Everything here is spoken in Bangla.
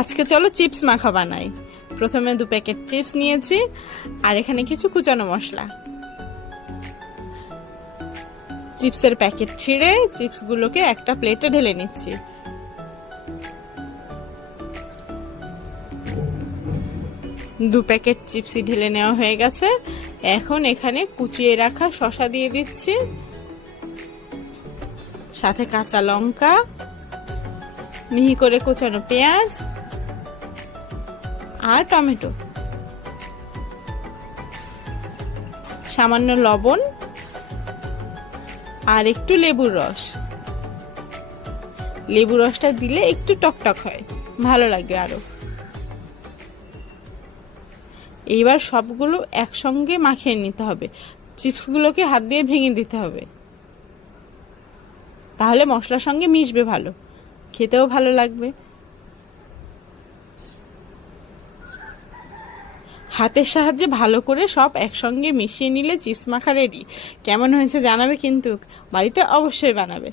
আজকে চলো চিপস মাখা বানাই। প্রথমে 2 প্যাকেট চিপস নিয়েছি আর এখানে কিছু কুচানো মশলা। চিপসের প্যাকেট ছিঁড়ে চিপসগুলোকে একটা প্লেটে ঢেলে নিচ্ছি। দু প্যাকেট চিপসই ঢেলে নেওয়া হয়ে গেছে। এখন এখানে কুচিয়ে রাখা শসা দিয়ে দিচ্ছি, সাথে কাঁচা লঙ্কা, মিহি করে কুচানো পেঁয়াজ আর টমেটো, সামান্য লবণ আর একটু লেবুর রস। লেবুর রসটা দিলে একটু টকটক হয়, ভালো লাগবে আরো। এইবার সবগুলো একসঙ্গে মাখিয়ে নিতে হবে। চিপসগুলোকে হাত দিয়ে ভেঙে দিতে হবে, তাহলে মশলার সঙ্গে মিশবে ভালো, খেতেও ভালো লাগবে। হাতের সাহায্যে ভালো করে সব একসঙ্গে মিশিয়ে নিলে চিপস মাখা রেডি। কেমন হয়েছে জানাবে কিন্তু, বাড়িতে অবশ্যই বানাবে।